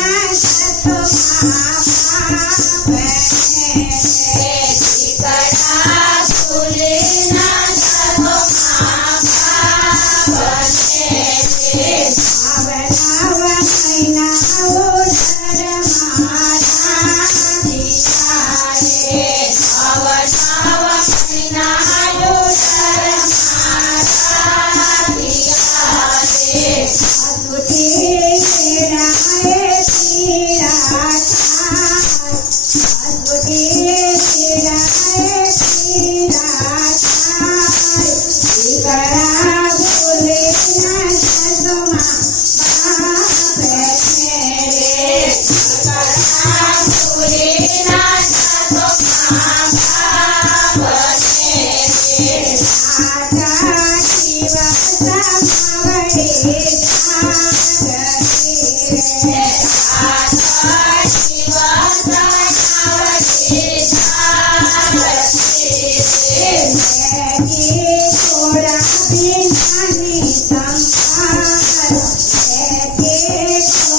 nice at the Peace.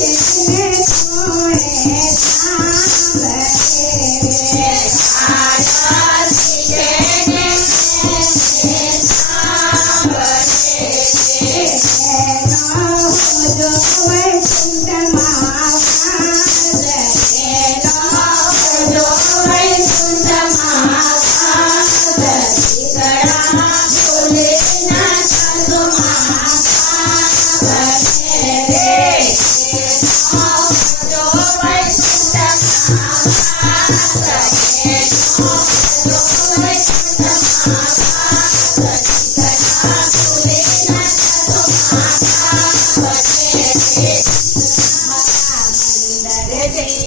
Yes.